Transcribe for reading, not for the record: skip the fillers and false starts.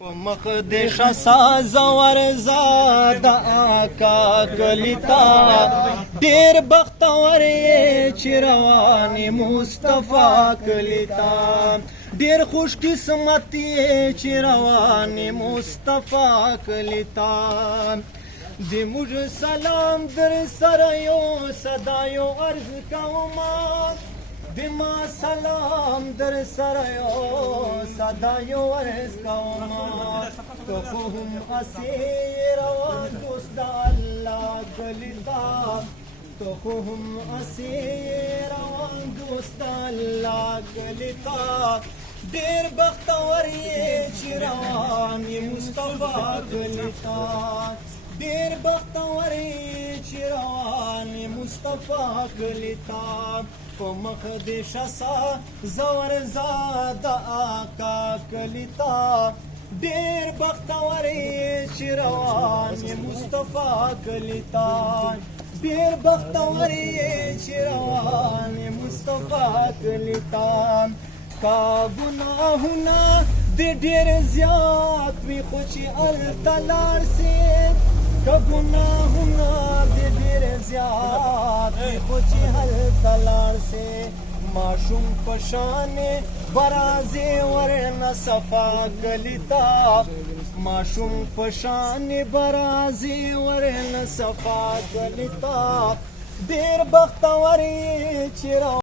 په مخ دې شه ساز ورځه د آقا کلي ته ډېر بختور یې چې روان یې مصطفی کلي ته ډېر خوش قسمت یې چې روان یې مصطفی کلي ته د موږ سلام در سره یو صدا یو عرض کومه بما سلام در سره یو صدا یو عرض کومه تو خو هم اسیر روان دوست د الله کلي ته تو خو هم اسیر روان دوست د الله کلي ته ډېر بختور یې چې روان یې مصطفی کلي ته ډېر بختور یې چې روان یې مصطفی کلي ته په مخ دې شه ساز ورځه د آقا کلي ته ډېر بختور یې چې روان یې مصطفی کلي ته ډېر بختور یې چې روان یې مصطفی کلي ته کا ګناهونه دې ډېر زیات وي خو چې هلته لاړ سې که ګناهونه دې ډېر زیات وي خو چې هلته لاړ سې ماشوم په شانې به راځې ورنه صفا کلي ته ماشوم په شانې به راځې ورنه صفا کلي ته ډېر بختور یې چې